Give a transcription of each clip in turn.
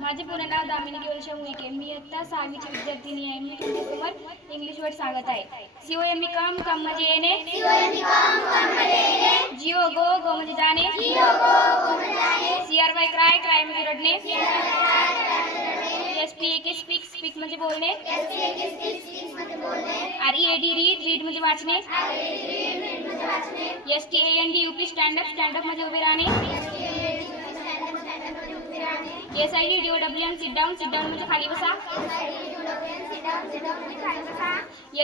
माझे पूर्ण नाव दामिनी केवलशा मुईके. मी इयत्ता 6वीची विद्यार्थिनी आहे. मी तुमच्यासमोर इंग्लिश वर्ड सांगत आहे. COME कम कम म्हणजे येणे. GO गो गो म्हणजे जाणे. CRY क्राय क्राय म्हणजे रडणे. SPAK स्पीक स्पीक म्हणजे बोलणे. READ रीड रीड म्हणजे वाचणे. STAND UP stand up stand up म्हणजे उभे राहणे. SID DOWN सिट डाऊन म्हणजे खाली बसा.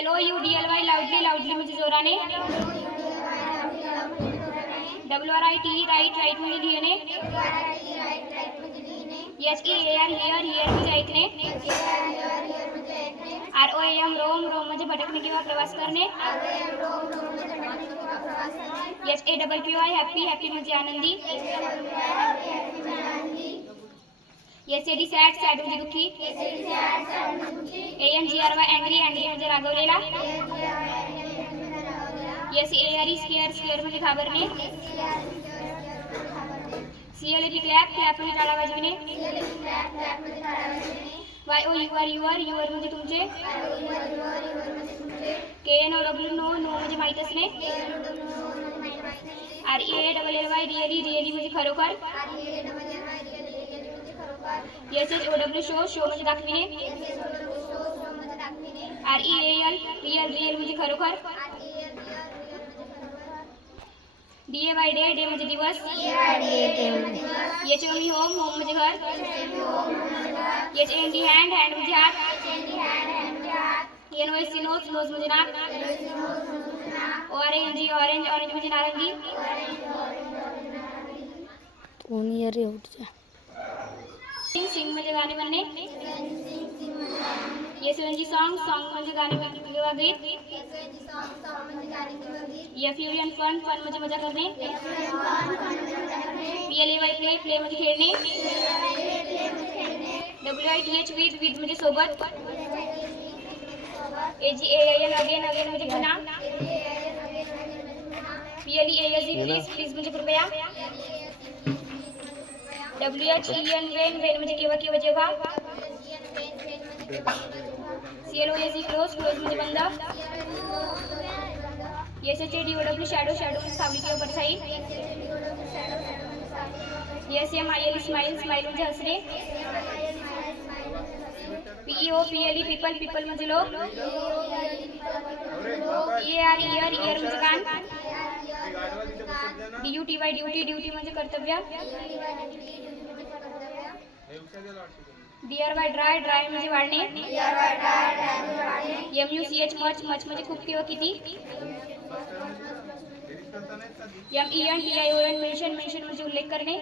LOUDLY लाऊडली लाऊडली म्हणजे जोराने. WRITE राईट राईट म्हणजे लिहिणे. HEAR हिअर हिअर म्हणजे ऐकणे. ROAM रोम रोम म्हणजे भटकणे किंवा प्रवास करणे. HAPPY हॅपी हॅपी म्हणजे आनंदी. SAD सॅड सॅड म्हणजे दुःखी. ANGRY अँग्री अँग्री म्हणजे रागवलेला. SCARE स्केअर स्केअर म्हणजे घाबरणे. CLAP क्लॅप क्लॅप म्हणजे टाळा वाजविणे. YOUR युअर युअर म्हणजे तुमचे. KNOW नो नो म्हणजे माहीत असणे. REALLY रिअली रिअली म्हणजे खरोखर. SHOW शो शो म्हणजे दाखविणे. REAL रिअल रिअल म्हणजे खरोखर. DAY डे डे म्हणजे दिवस. HOME होम होम म्हणजे घर. HAND हँड हँड म्हणजे हात. NOSC नोज नोज म्हणजे नाक. ORANG ऑरेंज ऑरेंज म्हणजे नारंगी. सिंग म्हणजे गाणे म्हणणे. SONG सॉन्ग सॉन्ग म्हणजे गाणे किंवा गीत. FUN फन फन म्हणजे मजा करणे. PLAY प्ले प्ले म्हणजे खेळणे. WITH विथ विथ म्हणजे सोबत. AGAIN अगेन अगेन म्हणजे पुन्हा. PLEASE प्लीज प्लीज म्हणजे कृपया. WHEN वेन वेन म्हणजे केव्हा केव्हा जेव्हा. CLOSE क्लोज क्लोज म्हणजे बंद. SHADOW शॅडो शॅडो म्हणजे सावली किंवा परछाई. SMILE स्माईल स्माईल म्हणजे हसणे. PEOPLE पीपल पीपल म्हणजे लोक. EAR इयर इयर म्हणजे कान. DUTY ड्युटी ड्युटी म्हणजे कर्तव्य. DRY ड्राय ड्राय म्हणजे वाढणे. MUCH मच मच म्हणजे खूप किंवा किती. MENTION मेन्शन मेन्शन म्हणजे उल्लेख करणे.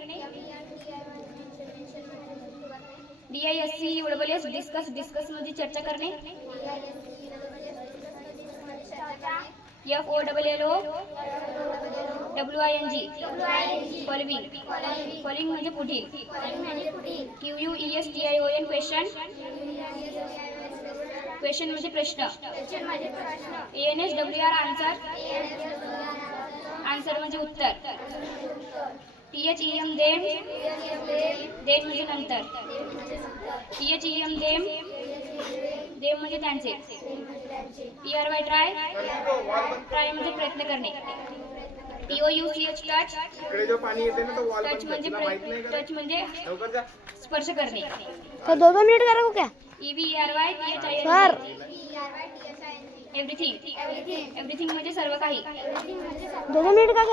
DISCUS डिस्कस डिस्कस म्हणजे चर्चा करणे. FOLLO WING फॉलोइंग फॉलोइंग म्हणजे पुढील. QUESTION क्वेश्चन क्वेश्चन म्हणजे प्रश्न. ANSWR आन्सर आन्सर म्हणजे उत्तर. THEM देम देम म्हणजे नंतर. THEM देम देम म्हणजे त्यांचे. TRY ट्राय ट्राय म्हणजे प्रयत्न करणे. TOUCH टच टच म्हणजे टच म्हणजे स्पर्श करणे. तो 2 मिनट करा क्या. EVERY सर एव्हरीथिंग एव्हरीथिंग म्हणजे सर्व काही. 2 मिनट का